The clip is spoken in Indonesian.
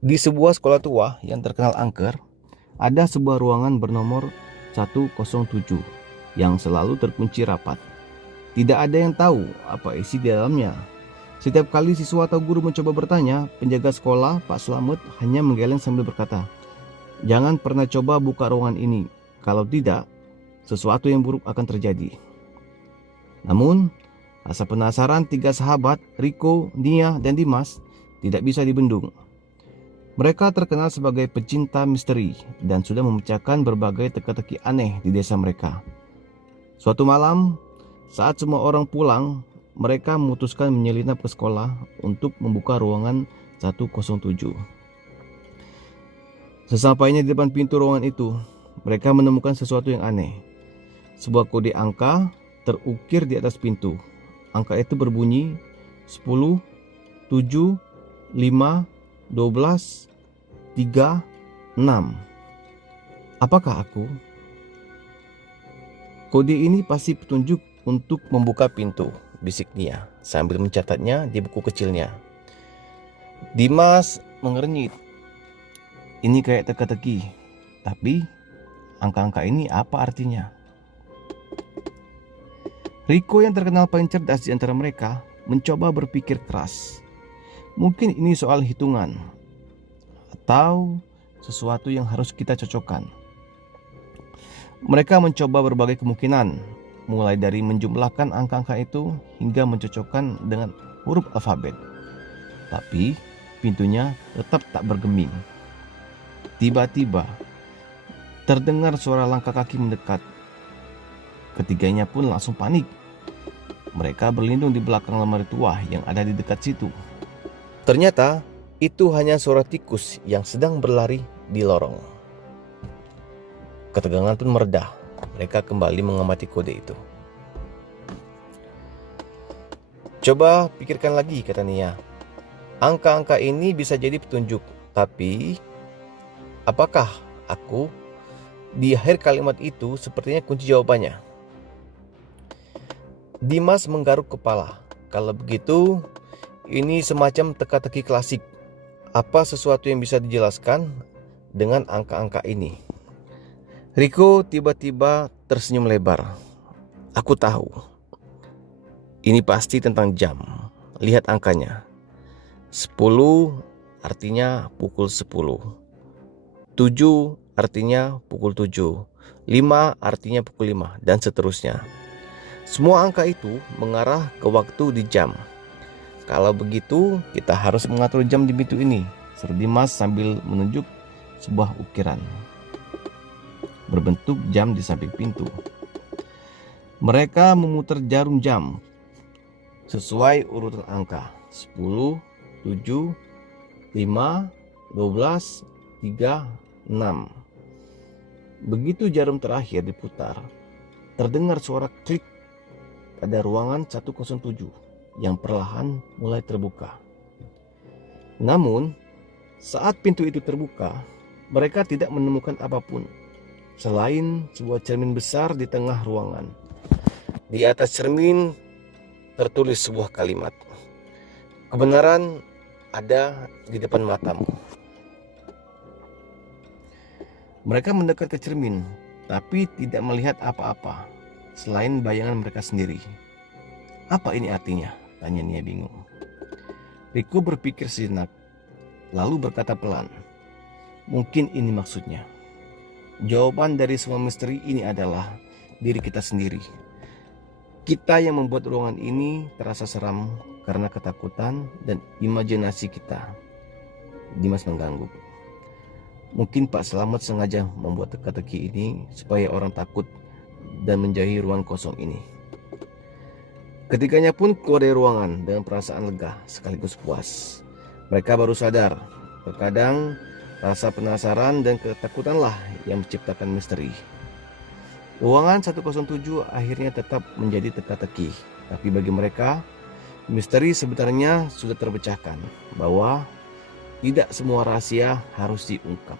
Di sebuah sekolah tua yang terkenal angker, ada sebuah ruangan bernomor 107 yang selalu terkunci rapat. Tidak ada yang tahu apa isi di dalamnya. Setiap kali siswa atau guru mencoba bertanya, penjaga sekolah, Pak Slamet, hanya menggeleng sambil berkata, "Jangan pernah coba buka ruangan ini. Kalau tidak, sesuatu yang buruk akan terjadi." Namun, rasa penasaran tiga sahabat, Riko, Nia, dan Dimas, tidak bisa dibendung. Mereka terkenal sebagai pecinta misteri dan sudah memecahkan berbagai teka-teki aneh di desa mereka. Suatu malam, saat semua orang pulang, mereka memutuskan menyelinap ke sekolah untuk membuka ruangan 107. Sesampainya di depan pintu ruangan itu, mereka menemukan sesuatu yang aneh. Sebuah kode angka terukir di atas pintu. Angka itu berbunyi 10, 7, 5, 12, 3, 6. Apakah aku? Kode ini pasti petunjuk untuk membuka pintu, bisik Nia sambil mencatatnya di buku kecilnya. Dimas mengernyit. Ini kayak teka-teki, tapi angka-angka ini apa artinya? Riko yang terkenal paling cerdas di antara mereka mencoba berpikir keras. Mungkin ini soal hitungan atau sesuatu yang harus kita cocokkan. Mereka mencoba berbagai kemungkinan, mulai dari menjumlahkan angka-angka itu hingga mencocokkan dengan huruf alfabet. Tapi pintunya tetap tak bergeming. Tiba-tiba terdengar suara langkah kaki mendekat. Ketiganya pun langsung panik. Mereka berlindung di belakang lemari tua yang ada di dekat situ. Ternyata itu hanya suara tikus yang sedang berlari di lorong. Ketegangan pun meredah. Mereka kembali mengamati kode itu. Coba pikirkan lagi, kata Nia. Angka-angka ini bisa jadi petunjuk, tapi apakah aku? Di akhir kalimat itu sepertinya kunci jawabannya. Dimas menggaruk kepala. Kalau begitu, ini semacam teka-teki klasik. Apa sesuatu yang bisa dijelaskan dengan angka-angka ini? Riko tiba-tiba tersenyum lebar. Aku tahu. Ini pasti tentang jam. Lihat angkanya. 10 artinya pukul 10. 7 artinya pukul 7. 5 artinya pukul 5 dan seterusnya. Semua angka itu mengarah ke waktu di jam. Kalau begitu, kita harus mengatur jam di pintu ini, seru Dimas sambil menunjuk sebuah ukiran berbentuk jam di samping pintu. Mereka memutar jarum jam sesuai urutan angka 10, 7, 5, 12, 3, 6. Begitu jarum terakhir diputar, terdengar suara klik pada ruangan 107 yang perlahan mulai terbuka. Namun, saat pintu itu terbuka, mereka tidak menemukan apapun selain sebuah cermin besar di tengah ruangan. Di atas cermin tertulis sebuah kalimat, "Kebenaran ada di depan matamu." Mereka mendekat ke cermin, tapi tidak melihat apa-apa selain bayangan mereka sendiri. Apa ini artinya? Tanya Nia bingung. Riko berpikir sejenak, lalu berkata pelan, mungkin ini maksudnya. Jawaban dari semua misteri ini adalah diri kita sendiri. Kita yang membuat ruangan ini terasa seram karena ketakutan dan imajinasi kita. Dimas mengangguk. Mungkin Pak Slamet sengaja membuat teka-teki ini supaya orang takut dan menjauhi ruang kosong ini. Ketiganya pun keluar dari ruangan dengan perasaan lega sekaligus puas. Mereka baru sadar, terkadang rasa penasaran dan ketakutanlah yang menciptakan misteri. Ruangan 107 akhirnya tetap menjadi teka-teki, tapi bagi mereka, misteri sebenarnya sudah terpecahkan, bahwa tidak semua rahasia harus diungkap.